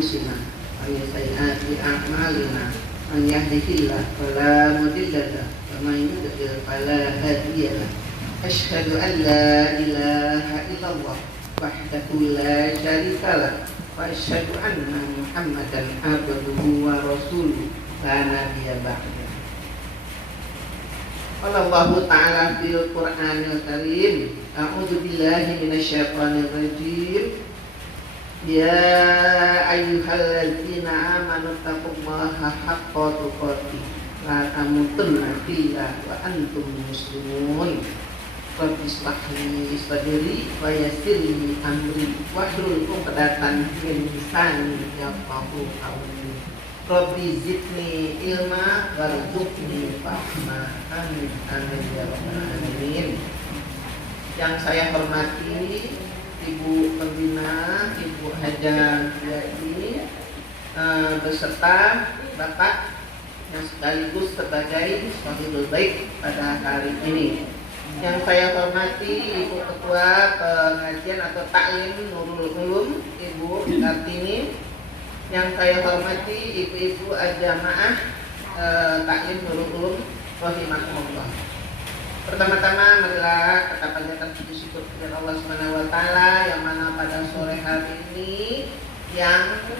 أنفسنا ومن سيئات أعمالنا من يهده الله فلا مضل له ومن يضلل فلا هادي له أشهد أن لا إله إلا الله وحده لا شريك له وأشهد أن محمدا عبده ورسوله لا نبي بعده. قال الله تعالى في القرآن الكريم أعوذ بالله من الشيطان الرجيم يا أيها الذين آمنوا اتقوا الله حق تقاته لا تموتن إلا وأنتم مسلمون رب اشرح لي صدري ويسر لي أمري واحلل عقدة من لساني يفقهوا قولي Rabbi zidni ilma warzuqni fahma amin amin ya rabbal alamin. Yang saya hormati Ibu Pembina, Ibu Haja Yai, beserta Bapak yang sekaligus sebagai Shahidul Baik pada hari ini. Yang saya hormati Ibu Ketua Pengajian atau Taklim Nurul Ulum, Ibu Kartini. Yang saya hormati ibu-ibu jamaah Taklim Nurul Ulum rahimakumullah. Pertama-tama marilah kita panjatkan puji syukur kepada Allah Subhanahu wa taala yang mana pada sore hari ini yang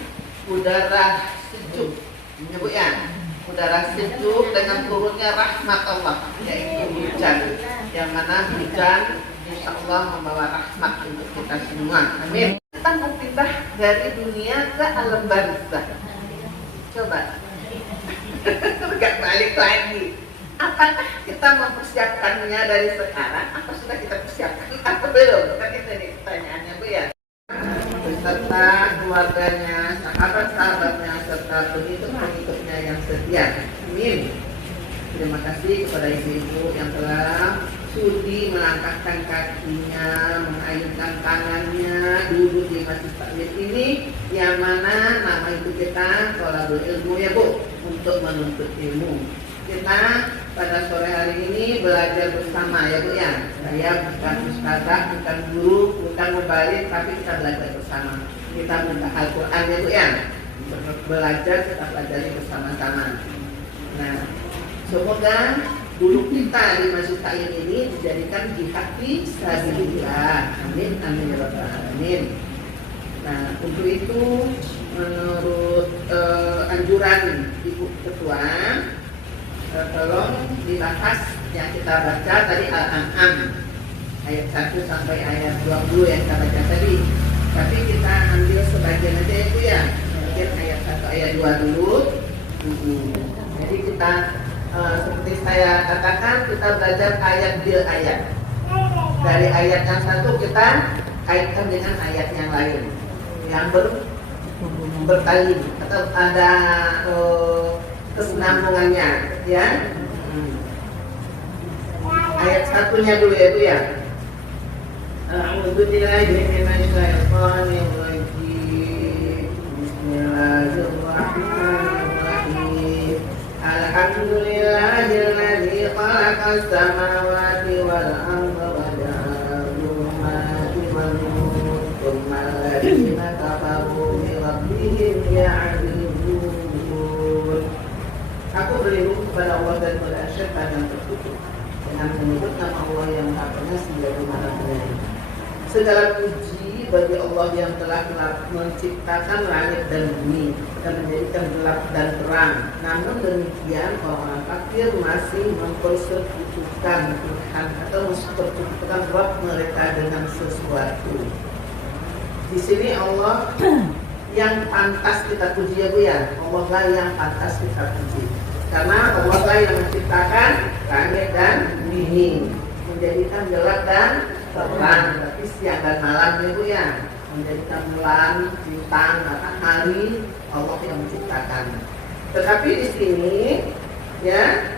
udara sejuk, ya Bu ya. Udara sejuk dengan turunnya rahmat Allah yaitu hujan. Yang mana hujan insyaallah membawa rahmat untuk kita semua. Amin. Kita mau pindah dari dunia ke alam barzakh. Coba tegak balik lagi. Apakah kita mempersiapkannya dari sekarang atau sudah kita persiapkan atau belum? Kan itu nih pertanyaannya Bu ya. Beserta keluarganya, sahabat-sahabatnya serta pengikut-pengikutnya yang setia. Amin. Terima kasih kepada ibu-ibu yang telah sudi melangkahkan kakinya, mengayunkan tangannya, duduk di masjid taklim ini, yang mana nama itu kita thalabul ilmu ya Bu, untuk menuntut ilmu. Kita pada sore hari ini belajar bersama ya Bu ya. Saya bukan ustazah, bukan guru, bukan mubalik, tapi kita belajar bersama. Kita minta Al-Quran ya Bu ya. Belajar kita pelajari bersama-sama. Nah, semoga dulu kita di Masjid Taklim ini dijadikan jihad fi sabilillah. Amin amin ya rabbal alamin. Nah, untuk itu menurut anjuran Ibu Ketua, tolong dibahas yang kita baca tadi Al-An'am ayat 1 sampai ayat 20 yang kita baca tadi. Tapi kita ambil sebagian aja ya Bu ya. Mungkin ayat 1 ayat 2 dulu. Jadi kita seperti saya katakan, kita belajar ayat bil ayat. Dari ayat yang satu kita kaitkan dengan ayat yang lain yang bertali atau ada kesinambungannya ya. Ayat satunya dulu ya Bu ya. A'udzu billahi minasy syaithanir rajim. Bismillahirrahmanirrahim. Alhamdulillahilladzi khalaqas samawati wal arda wa ja'ala dhulumati wan nur tsumma alladziina kafaru bi rabbihim ya'dilun. Aku berlindung kepada Allah dan dari syaitan yang terkutuk dengan menyebut nama Allah yang Maha Pengasih lagi Maha Penyayang. Segala puji bagi Allah yang telah menciptakan langit dan bumi dan menjadikan gelap dan terang. Namun demikian orang kafir masih mempersekutukan Tuhan atau mempersekutukan Rabb mereka dengan sesuatu. Di sini Allah yang pantas kita puji ya Bu ya. Allah lah yang pantas kita puji. Karena Allah lah yang menciptakan langit dan bumi, menjadikan gelap dan terang, berarti siang dan malam ya Bu ya, menjadikan bulan, bintang, matahari, Allah yang menciptakan. Tetapi di sini ya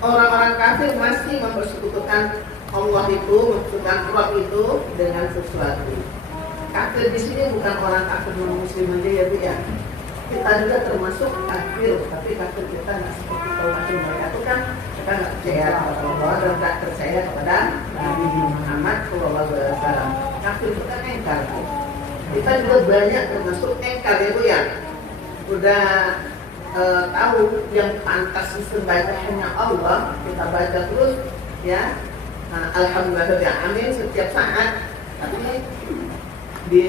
orang-orang kafir masih mempersekutukan Allah itu, mempersekutukan Rabb itu dengan sesuatu. Kafir di sini bukan orang kafir non-muslim aja ya Bu ya. Kita juga termasuk kafir, tapi kafir kita nggak seperti kalau kafir mereka itu kan kita nggak percaya kepada Allah dan nggak percaya kepada Nabi Muhammad SAW. Kafir itu kan engkar. Kita juga banyak termasuk engkar ya Bu ya. Udah tahu yang pantas disembah hanya Allah, kita baca terus ya. Alhamdulillah ya amin setiap saat. Tapi di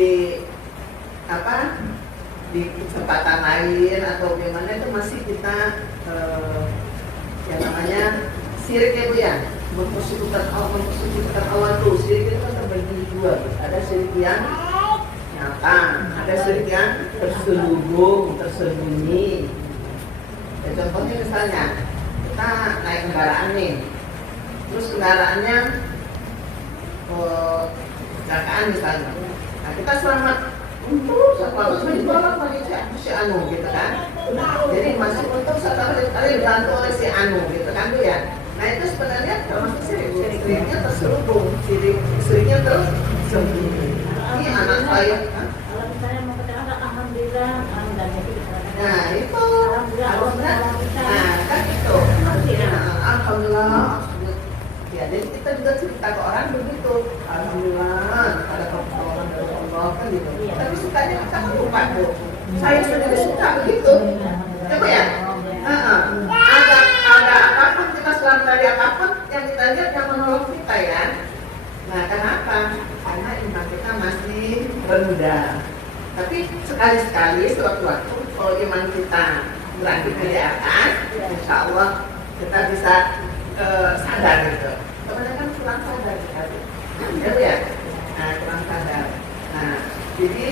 di kesempatan lain atau gimana itu masih kita yang namanya syirik ya Bu ya, mempersekutukan Allah tuh. Syirik itu kan terbagi dua, ada syirik yang nyata, ada syirik yang terselubung, tersembunyi. Ya, contohnya misalnya kita naik kendaraan nih, terus kendaraannya kecelakaan misalnya, nah kita selamat untuk si Anu gitu kan. Jadi masih untuk sekali dibantu oleh si Anu gitu kan tuh ya. Nah itu sebenarnya termasuk siriknya terselubung, siriknya terus sembunyi. Ini anak saya. Kalau misalnya mau kecelakaan, alhamdulillah, Nah itu harusnya, nah kan itu. Alhamdulillah. Ya, jadi kita juga cerita ke orang begitu. Alhamdulillah ada pertolongan dari Allah kan gitu. Tapi sukanya kita kan lupa Bu. Saya sendiri suka begitu. Coba ya. Ada apapun kita selamat dari apapun yang kita lihat yang menolong kita ya. Nah kenapa? Karena iman kita masih rendah. Tapi sekali-sekali sewaktu-waktu kalau iman kita berani ke atas, insya Allah kita bisa sadar gitu. Kebanyakan kurang sadar sekali. Ya. Nah, kurang sadar. Nah, jadi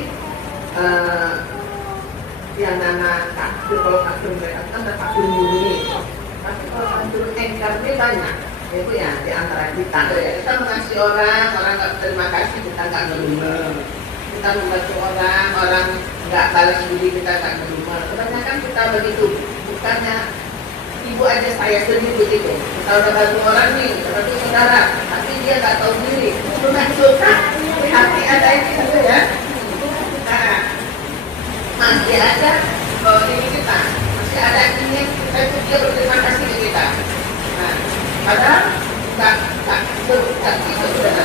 yang nama takdir, kalau takdir mereka kan ada takdir murni. Tapi kalau takdir engkar ini banyak. Ya Bu ya, di antara kita. Ya, kita mengasihi orang nggak terima kasih, kita nggak menerima. Kita membantu orang nggak balas budi, kita nggak menerima. Kebanyakan kita begitu. Bukannya ibu aja saya sendiri begitu. Kita udah bantu orang nih, udah bantu saudara, tapi dia nggak tahu diri. Cuma suka di hati ada ini gitu ya. Nah, masih ada diri kita, masih ada ingin kita itu dia berterima kasih ke kita. Nah, padahal nggak itu sudah ada.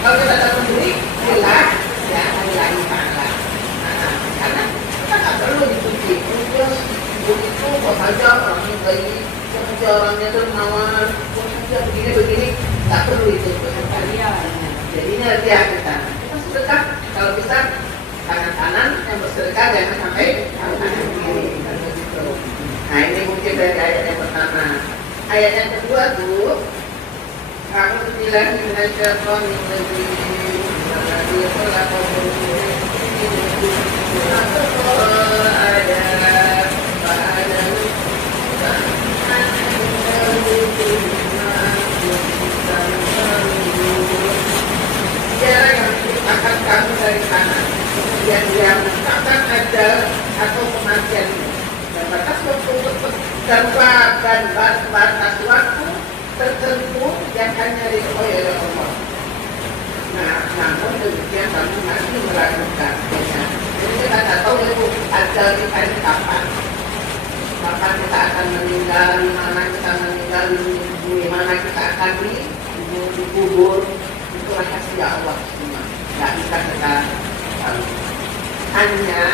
Kalau kita tak peduli, jelas ya lagi pahala. Nah, karena kita nggak perlu dipuji. Begitu kok saja orangnya baik, kok saja orangnya dermawan, kok saja begini tak perlu itu jadinya dia kita sedekah kalau bisa tangan kanan yang bersedekah jangan sampai tangan kiri gitu. Nah ini mungkin dari ayat yang pertama. Ayat yang kedua tuh A'udzubillahi minasyaitonir rajim. Dia yang menciptakan kamu dari tanah, kemudian dia menciptakan ajal atau kematian dan batas waktu dan batas waktu tertentu yang hanya diketahui oleh Allah. Nah, namun demikian kami masih meragukan. Jadi kita tidak tahu itu ajal kita ini kapan. Kapan kita akan meninggal, di mana kita meninggal, di mana kita akan dikubur. Itu rahasia Allah semua. Tidak bisa kita tahu. Hanya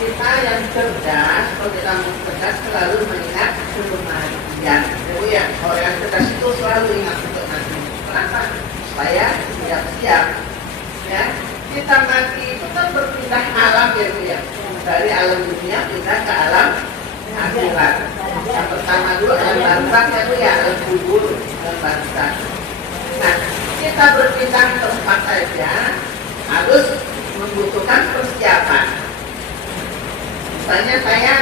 kita yang cerdas, kalau kita mau cerdas selalu mengingat kematian. Jadi ya, kalau yang cerdas itu selalu ingat untuk mati. Kenapa? Supaya siap-siap. Ya, kita mati itu kan berpindah alam ya, dari alam dunia pindah ke alam akhirat. Yang pertama dulu alam barzakh ya Bu ya, alam kubur, alam barzakh. Nah, kita berpindah tempat saja harus membutuhkan persiapan. Misalnya saya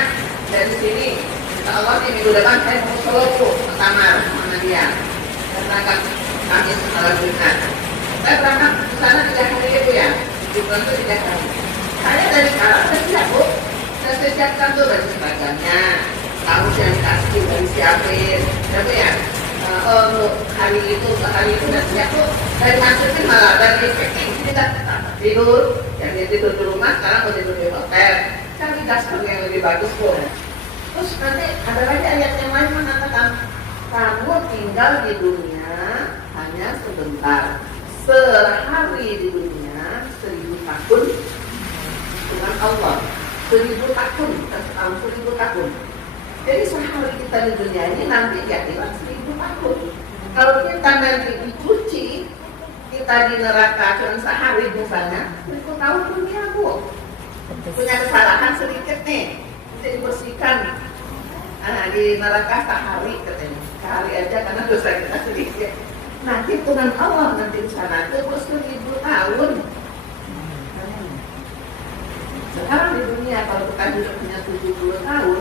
dari sini, insya Allah di minggu depan saya mau Solo pertama sama dia. Saya berangkat Kamis malam Jumat. Saya berangkat ke sana 3 hari itu ya, di bulan itu 3 hari. Saya dari sekarang sudah siap Bu. Saya siapkan tuh baju seragamnya, kaos yang dikasih dari siapin, ya Bu ya. Untuk hari itu udah siap tuh. Dari hasilnya malah dari packing kita tidur, yang tidur di rumah sekarang mau tidur di hotel. Kan dikasih yang lebih bagus Bu. Terus nanti ada lagi ayat yang lain mengatakan kamu tinggal di dunia hanya sebentar. Sehari di dunia dengan 1000 tahun dengan Allah. 1000 tahun, tahun 1000 tahun. Jadi sehari kita di dunia ini nanti di akhirat 1000 tahun. Kalau kita nanti dicuci, kita di neraka cuma sehari misalnya, 1000 tahun dunia bu. Punya kesalahan sedikit nih, bisa dibersihkan. Nah, di neraka sehari katanya, sehari aja karena dosa kita sedikit. Nah, hitungan Allah nanti di sana itu 1000 tahun. Sekarang di dunia kalau kita hidup punya 70 tahun,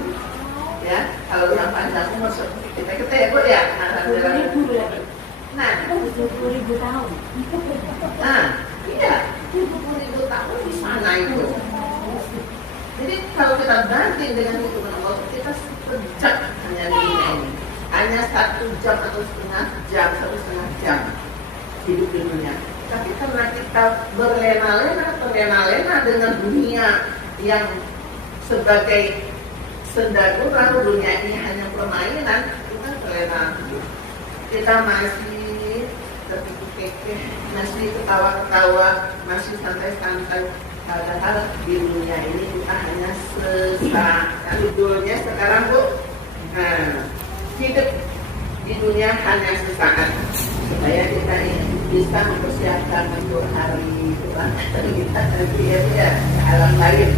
ya, kalau yang panjang umur seperti kita ya bu ya. Nah, 70.000 tahun. nah, iya, 70.000 tahun di sana itu. Jadi kalau kita banding dengan hitungan Allah, kita sejak hanya di dunia ini, hanya 1 jam atau setengah jam hidup di dunia. Tapi karena kita berlena-lena dengan dunia yang sebagai sendagura, dunia ini hanya permainan, kita terlena. Kita masih terpikir-pikir, masih ketawa-ketawa, masih santai-santai. Padahal di dunia ini kita hanya sesaat. Judulnya sekarang bu, hidup di dunia hanya sesaat. Supaya kita bisa mempersiapkan untuk hari depan kita nanti ya alam lain.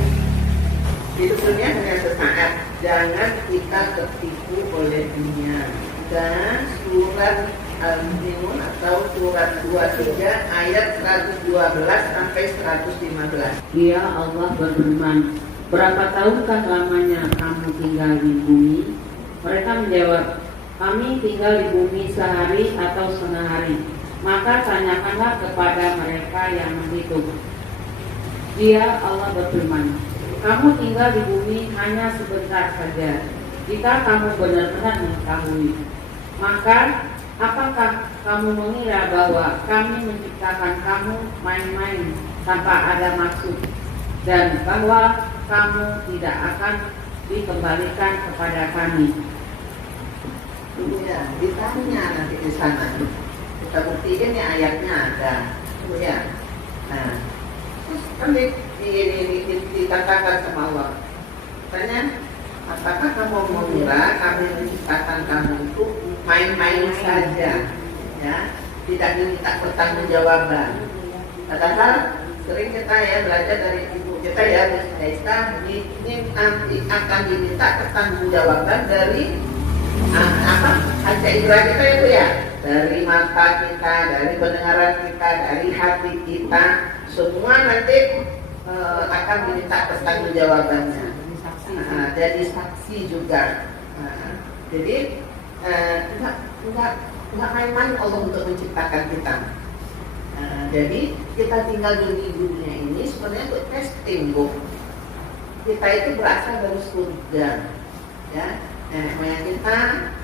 Hidup dunia hanya sesaat. Jangan kita tertipu oleh dunia. Dan surat Al-Mu'minun atau surat 23 ayat 112 sampai 115. Dia Allah berfirman, berapa tahunkah lamanya kamu tinggal di bumi? Mereka menjawab, kami tinggal di bumi sehari atau setengah hari. Maka tanyakanlah kepada mereka yang menghitung. Dia Allah berfirman, kamu tinggal di bumi hanya sebentar saja. Jika kamu benar-benar mengetahui, maka apakah kamu mengira bahwa kami menciptakan kamu main-main tanpa ada maksud, dan bahwa kamu tidak akan dikembalikan kepada kami? Ya, ditanya nanti di sana. Kita buktiin ya ayatnya ada. Ya. Nah, terus kan dikatakan sama Allah. Tanya, apakah kamu mengira kami menciptakan kamu itu main-main saja, ya, tidak diminta pertanggungjawaban. Padahal sering kita ya belajar dari ibu kita ya, ini nanti akan diminta pertanggungjawaban dari panca indera kita itu ya, dari mata kita, dari pendengaran kita, dari hati kita, semua nanti akan diminta pertanggungjawabannya. Jadi saksi juga. Jadi enggak main-main Allah untuk menciptakan kita. Jadi kita tinggal di dunia ini sebenarnya untuk testing, bu. Kita itu berasal dari surga, ya. Moyang kita,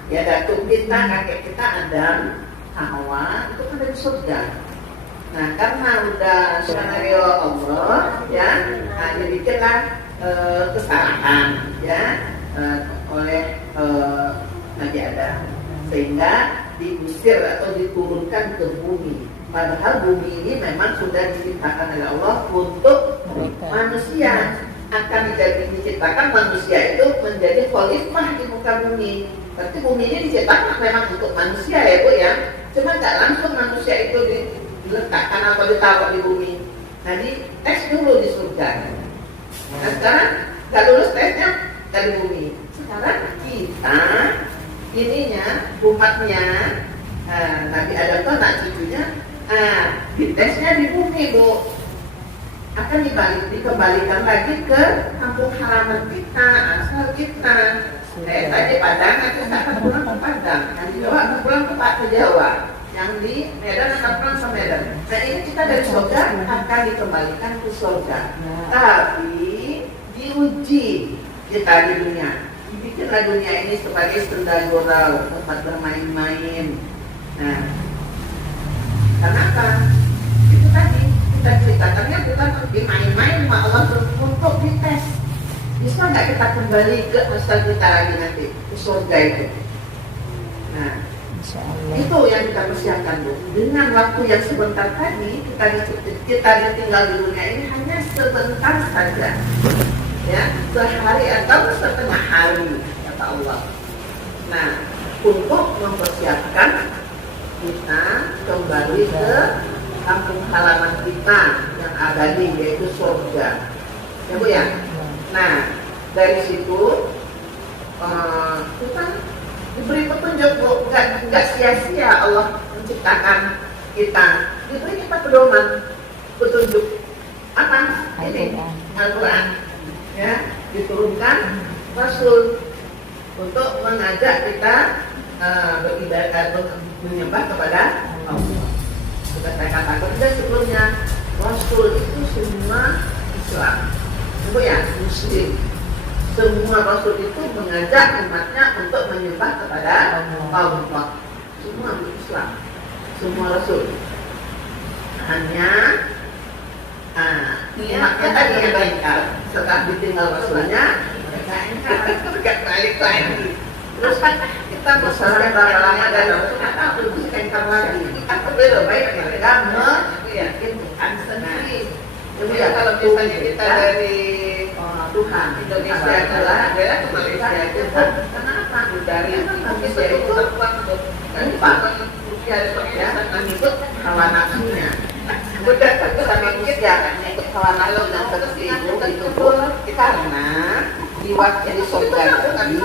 ya datuk kita, kakek kita Adam, Hawa itu kan dari surga. Nah, karena udah skenario Allah, ya, dibikinlah kesalahan, ya, oleh Nabi Adam, sehingga diusir atau diturunkan ke bumi. Padahal bumi ini memang sudah diciptakan oleh Allah untuk manusia. Akan diciptakan manusia itu menjadi khalifah di muka bumi. Berarti bumi ini diciptakan memang untuk manusia ya bu ya. Cuma nggak langsung manusia itu diletakkan atau ditaruh di bumi. Nah, di tes dulu di surga. Nah, sekarang nggak lulus tesnya dari bumi. Sekarang kita ininya umatnya Nabi Adam itu anak cucunya ditesnya di bumi bu, akan dikembalikan lagi ke kampung halaman kita, asal kita. Kayak tadi Padang nanti akan pulang ke Padang, yang di Jawa akan pulang ke Jawa, yang di Medan akan pulang ke Medan. Nah, ini kita dari surga akan dikembalikan ke surga, tapi diuji kita di dunia. Bikinlah dunia ini sebagai senda gurau, tempat bermain-main. Nah, kenapa? Itu tadi kita ceritakannya bukan dimain-main, sama Allah untuk dites. Bisa nggak kita kembali ke masa kita lagi nanti ke surga itu? Nah, Itu yang kita persiapkan, Bu. Dengan waktu yang sebentar tadi, kita ditinggal di dunia ini hanya sebentar saja, ya, sehari atau setengah hari, kata Allah. Nah, untuk mempersiapkan kita kembali ke kampung halaman kita yang abadi, yaitu surga, ya Bu ya. Nah, dari situ kita diberi petunjuk, Bu. Nggak sia-sia Allah menciptakan kita, diberi kita pedoman, petunjuk apa? Ini Al-Quran, ya, diturunkan Rasul untuk mengajak kita beribadah, menyembah kepada Allah. Sudah saya katakan sebelumnya, Rasul itu semua Islam, Bu ya, Muslim. Semua Rasul itu mengajak umatnya untuk menyembah kepada Allah. Semua Islam, semua Rasul. Hanya umatnya tadi yang ingkar. Setelah ditinggal Rasulnya, mereka balik lagi. Terus kita bersama berapa lama dan Rasul kata lebih ingkar lagi. Apa beda baik mereka meyakinkan sendiri. Jadi ya, kalau misalnya kita dari Tuhan Indonesia adalah daerah ke Malaysia itu kenapa? Dari Indonesia itu rupiah ya, mengikut hawa nafsunya. Udah sama ya, mengikut hawa nafsu dan seperti itu karena di waktu di surga tadi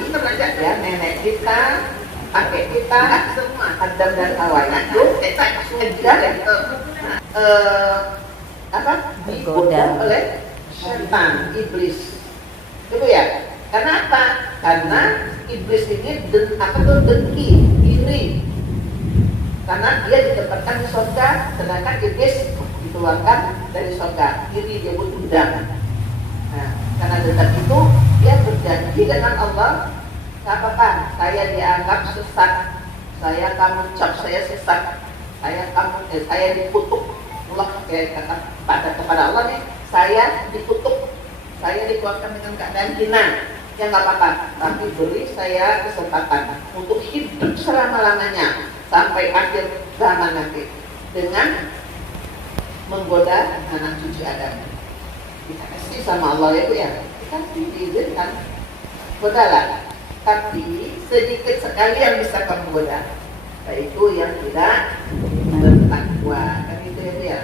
ya, nenek kita, kakek kita, semua Adam dan Hawa itu apa? Digoda oleh setan, iblis. Itu ya. Karena apa? Karena iblis ini dengki, iri. Karena dia ditempatkan di surga, sedangkan iblis dikeluarkan dari surga. Iri, dia berundang. Nah, karena dendam itu dia berjanji dengan Allah, nggak apa-apa, saya dianggap sesat, kamu cap saya sesat, saya dikutuk. Allah kata kepada Allah nih, saya dikutuk, saya dikeluarkan dengan keadaan hina, ya nggak apa-apa, tapi beri saya kesempatan untuk hidup selama-lamanya sampai akhir zaman nanti dengan menggoda anak cucu Adam. Kita kasih sama Allah ya Bu ya, kita diizinkan godalah, tapi sedikit sekali yang bisa kamu goda, yaitu yang tidak bertakwa, kan itu ya Bu ya.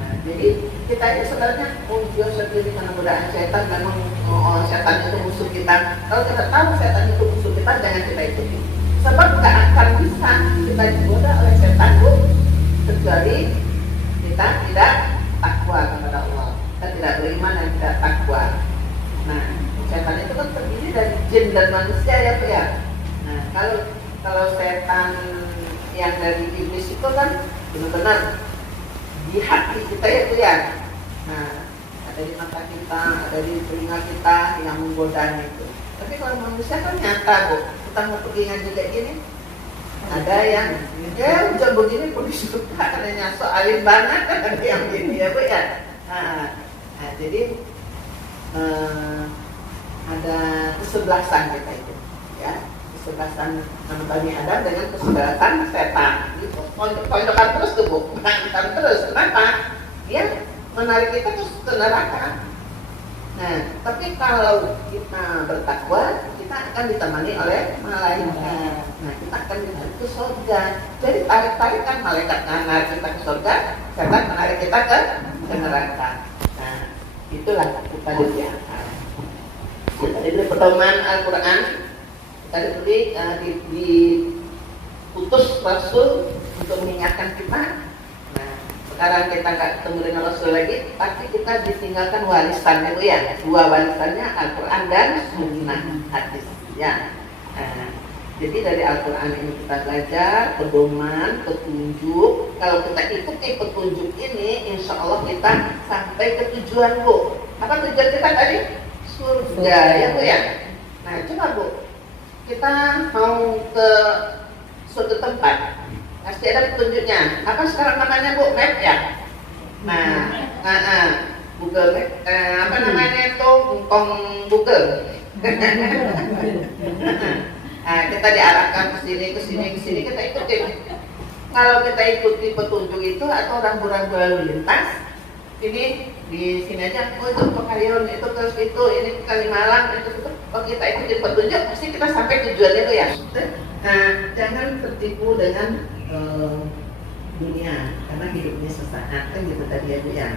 Nah, jadi kita ini sebenarnya jauh sendiri karena godaan setan. Memang setan itu musuh kita. Kalau kita tahu setan itu musuh kita, jangan kita ikuti. Sebab nggak akan bisa kita digoda oleh setan, Bu, kecuali kita tidak takwa kepada Allah. Kita tidak beriman dan tidak takwa. Nah, setan itu kan terdiri dari jin dan manusia ya Bu ya. Nah, kalau setan yang dari iblis itu kan benar-benar di hati kita ya Bu ya. Nah, ada di mata kita, ada di telinga kita yang menggodanya itu. Tapi kalau manusia kan nyata Bu. Kita mau pergi ngaji kayak gini, ada yang ya jam begini pergi suka, katanya soalin banget, ada yang gini ya Bu ya. Nah, jadi ada kesebelasan kita itu ya, kesebelasan Bani Adam dengan kesebelasan setan gitu. Ponjokan terus tuh Bu, bukan terus. Kenapa? Dia menarik kita terus ke neraka. Nah, tapi kalau kita bertakwa, kita akan ditemani oleh malaikat. Nah, kita akan ditarik ke surga. Jadi tarik-tarikan, malaikat menarik kita ke surga, setan menarik kita ke neraka. Nah, itulah upaya dia. Kita diberi pedoman Al-Quran, kita diutus Rasul untuk mengingatkan kita. Nah, sekarang kita nggak ketemu dengan Rasul lagi, pasti kita ditinggalkan warisannya Bu ya. Dua warisannya Al-Quran dan Sunnah hadis ya. Nah, jadi dari Al-Quran ini kita belajar pedoman, petunjuk. Kalau kita ikuti petunjuk ini, insya Allah kita sampai ke tujuan Bu. Apa tujuan kita tadi? Surga ya Bu ya. Nah, coba Bu, kita mau ke suatu tempat, pasti ada petunjuknya. Apa sekarang namanya Bu? Map ya. Nah, Google Map. Apa namanya itu? Google. Nah, kita diarahkan ke sini, kita ikutin. Kalau kita ikuti petunjuk itu atau rambu-rambu lalu lintas, ini di sini aja, oh itu Pekayun, itu ke situ, ini ke Kalimalang, itu. Kalau kita ikutin petunjuk, pasti kita sampai tujuannya itu ya. Nah, jangan tertipu dengan dunia, karena hidupnya sesaat kan gitu tadi ya Bu ya.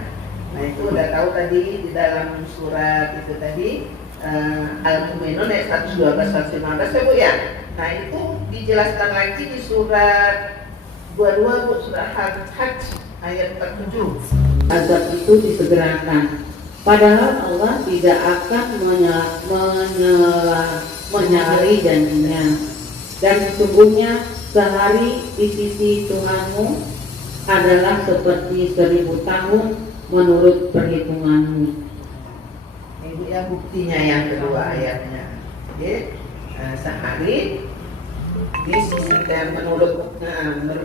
Nah itu udah tahu tadi di dalam surat itu tadi Al-Mu'minun ayat 112 115 ya Bu ya. Nah itu dijelaskan lagi di surat 22 Bu, surat Hajj ayat 47. Azab itu disegerakan. Padahal Allah tidak akan menyalahi janjinya. Dan sesungguhnya sehari di sisi Tuhanmu adalah seperti 1000 tahun menurut perhitunganmu. Ini ya buktinya yang kedua ayatnya. Jadi sehari di sisi menurut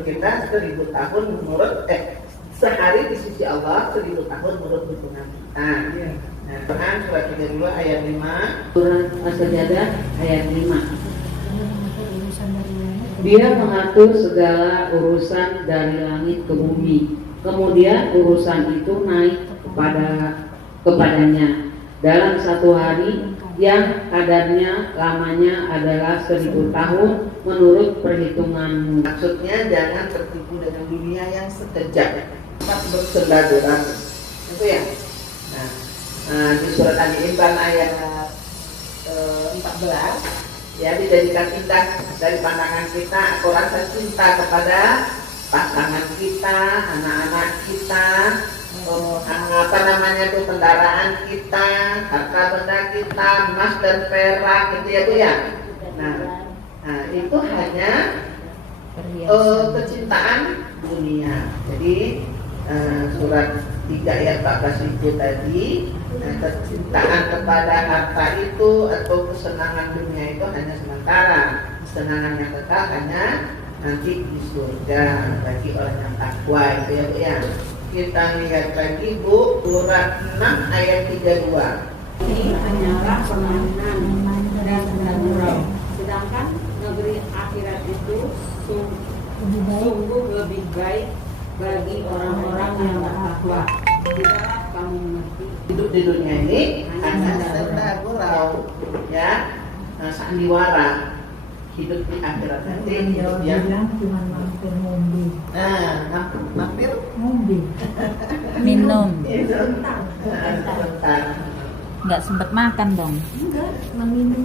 kita 1000 tahun menurut sehari di sisi Allah 1000 tahun menurut hitungan kita. Nah, Quran surat 32 ayat 5. Surat As-Sajdah ayat 5. Dia mengatur segala urusan dari langit ke bumi. Kemudian urusan itu naik kepadanya dalam satu hari yang kadarnya lamanya adalah 1000 tahun menurut perhitunganmu. Maksudnya jangan tertipu dengan dunia yang sekejap, tetap bersenda-gurang. Itu ya. Nah, di surat Ali Imran ayat 14 ya, dijadikan indah dari pandangan kita atau rasa cinta kepada pasangan kita, anak-anak kita, kendaraan kita, harta benda kita, emas dan perak gitu ya Bu ya. Nah itu hanya kecintaan dunia. Jadi surat 3 ayat 14 itu tadi, kecintaan kepada harta itu atau kesenangan dunia itu hanya sementara. Kesenangan yang kekal hanya nanti di surga bagi orang yang takwa itu ya Bu ya. Kita lihat lagi Bu, surat 6 ayat 32. Ini hanyalah permainan dan gurau. Sedangkan negeri akhirat itu sungguh lebih baik bagi orang-orang yang bertakwa. Tidaklah kamu mengerti? Hidup di dunia ini hanya serta gurau, ya, sandiwara. Hidup di akhirat nanti hidup yang cuma mampir ngombe. Mampir Ngombe. Minum. sebentar. Nggak sempet makan dong. Enggak, minum.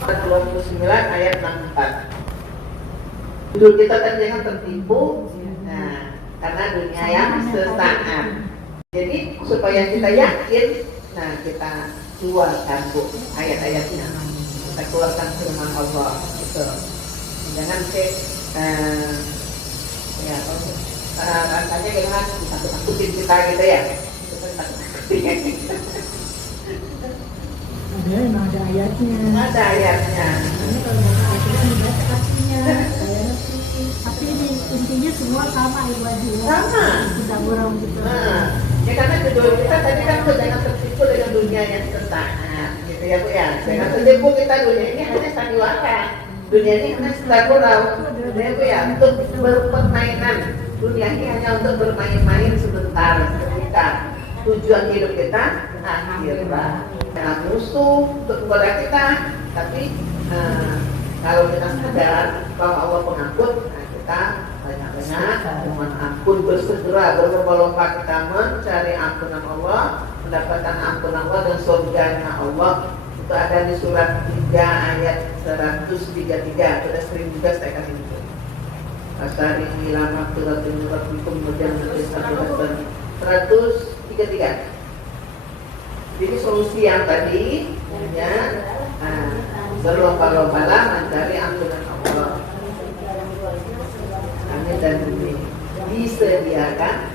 29 ayat 64. Judul kita kan jangan tertipu. Nah, karena dunia yang sesaat. Jadi supaya kita yakin, nah kita keluarkan Bu ayat-ayatnya. Kita keluarkan firman Allah gitu. Jangan ya rasanya jangan takut-takutin kita gitu ya. Kita takut-takutin. Emang ada ayatnya. Ada ayatnya. Ini kalau nggak ada ayatnya dibaca artinya. Saya ngerti. Tapi ini intinya semua sama Ibu Adi. Sama. Kita gurau gitu. Ya karena judul kita tadi kan jangan tertipu dengan dunia yang sesaat, gitu ya Bu ya. Jangan tertipu kita dunia ini hanya sandiwara. Dunia ini hanya gurau, gitu ya Bu ya. Untuk berpermainan. Dunia ini hanya untuk bermain-main sebentar ketika tujuan hidup kita akhirat. Jangan musuh untuk menggoda kita, tapi kalau kita sadar bahwa Allah pengampun, kita banyak-banyak mohon ampun, bersegera berlomba-lomba kita mencari ampunan Allah, mendapatkan ampunan Allah dan surganya Allah. Itu ada di surat 3 ayat 133. Sudah sering juga saya kasih itu. Asari lama turatin rabbikum mujannati 133. Jadi solusi yang tadi ya, berlomba-lombalah mencari ampunan Allah. Amin dan amin. Disediakan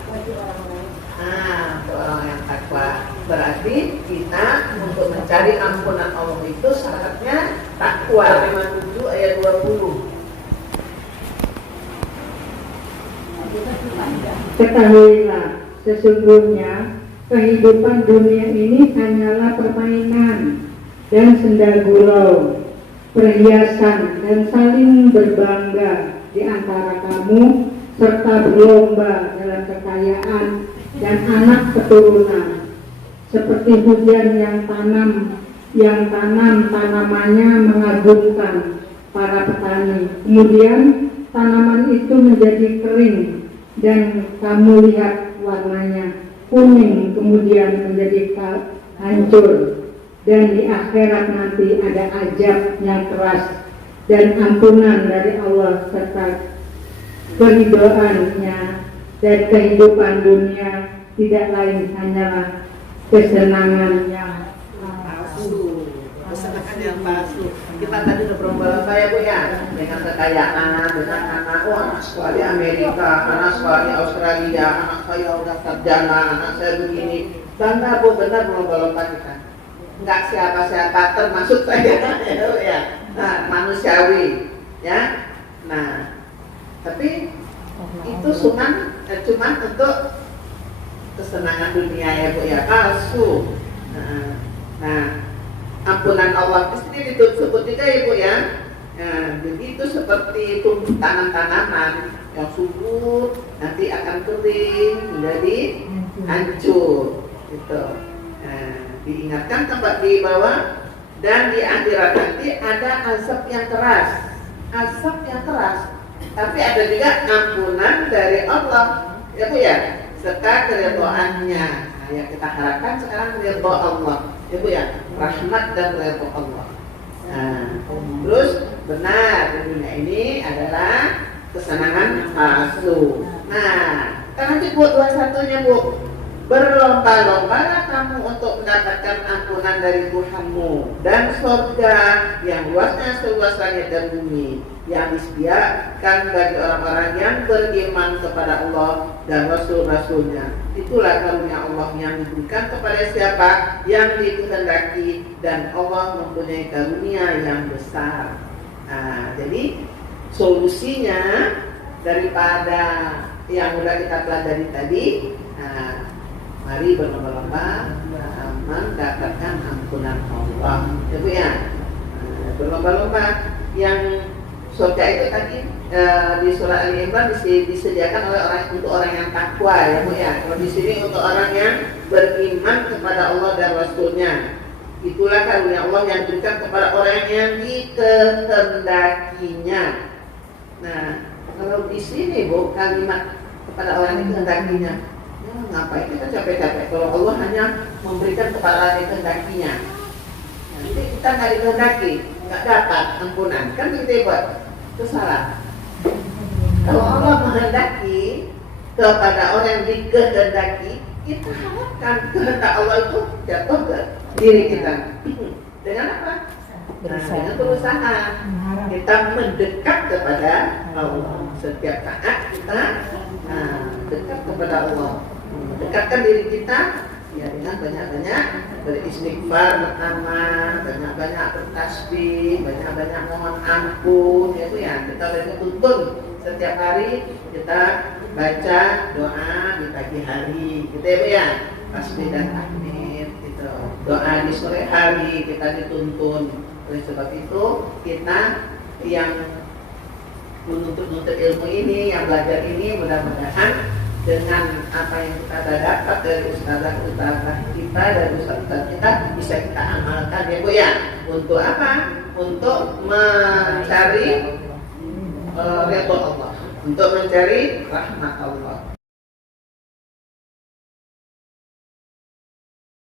untuk orang yang takwa. Berarti kita untuk mencari ampunan Allah itu syaratnya takwa. 57 ayat 20. Ketahuilah, sesungguhnya kehidupan dunia ini hanyalah permainan dan senda gurau. perhiasan, dan saling berbangga di antara kamu, serta berlomba dalam kekayaan dan anak keturunan, seperti hujan yang tanam tanamannya mengagumkan para petani. Kemudian tanaman itu menjadi kering dan kamu lihat warnanya kuning, kemudian menjadi hancur. Dan di akhirat nanti ada azab yang keras dan ampunan dari Allah serta keridhoannya, dan kehidupan dunia tidak lain hanyalah kesenangan yang palsu, kesenangan yang palsu. Kita tadi udah berlomba-lomba ya Bu ya, dengan kekayaan, dengan anak, anak sekolah di Amerika, anak sekolah di Australia, anak saya udah sarjana, anak saya begini. Bangga Bu, benar berlomba-lomba kita. Enggak siapa-siapa termasuk saya ya. Nah, manusiawi ya. Nah, tapi itu cuman untuk kesenangan dunia ya Bu ya, palsu. Nah, ampunan Allah di sini disebut juga ya Bu ya. Nah, jadi itu seperti tanaman-tanaman yang subur nanti akan kering menjadi hancur gitu. Nah, diingatkan tempat di bawah, dan di akhirat nanti ada azab yang keras, tapi ada juga ampunan dari Allah ya Bu ya, serta keridhoannya. Nah, yang kita harapkan sekarang ridho Allah ya Bu ya, rahmat dan ridho Allah. Nah, terus benar di dunia ini adalah kesenangan palsu. Nah, kita nanti buat 21-nya Bu. Berlomba-lombalah kamu untuk mendapatkan ampunan dari Tuhanmu dan surga yang luasnya seluas langit dan bumi, yang disediakan bagi orang-orang yang beriman kepada Allah dan Rasul-Rasulnya. Itulah karunia Allah yang diberikan kepada siapa yang dikehendaki, dan Allah mempunyai karunia yang besar. Nah, jadi solusinya daripada yang sudah kita pelajari tadi, nah, mari berlomba-lomba mendapatkan ampunan Allah ya Bu ya. Berlomba-lomba yang surga itu tadi di surah Ali Imran disediakan oleh untuk orang yang takwa ya Bu ya. Kalau di sini untuk orang yang beriman kepada Allah dan Rasulnya. Itulah karunia Allah yang diberikan kepada orang yang dikehendakinya. Nah, kalau di sini Bu, kalimat kepada orang yang dikehendakinya, ngapain kita capek-capek kalau Allah hanya memberikan kepada orang yang dikehendakinya. Nanti kita nggak dikehendaki, nggak dapat ampunan, kan begitu buat itu salah. Kalau Allah menghendaki kepada orang yang dikehendaki, kita harapkan kehendak Allah itu jatuh ke diri kita. Dengan apa? Nah, dengan berusaha kita mendekat kepada Allah. Setiap saat kita dekat kepada Allah, dekatkan diri kita ya dengan banyak-banyak beristighfar pertama, banyak-banyak bertasbih, banyak-banyak mohon ampun ya itu ya. Kita udah dituntun setiap hari kita baca doa di pagi hari gitu ya Bu ya, tasbih dan tahmid gitu. Doa di sore hari kita dituntun. Oleh sebab itu kita yang menuntut ilmu ini, yang belajar ini, mudah-mudahan dengan apa yang kita dapat dari ustazah-ustazah kita dan ustazah kita bisa kita amalkan ya Bu ya. Untuk apa? Untuk mencari ridho Allah, untuk mencari rahmat Allah.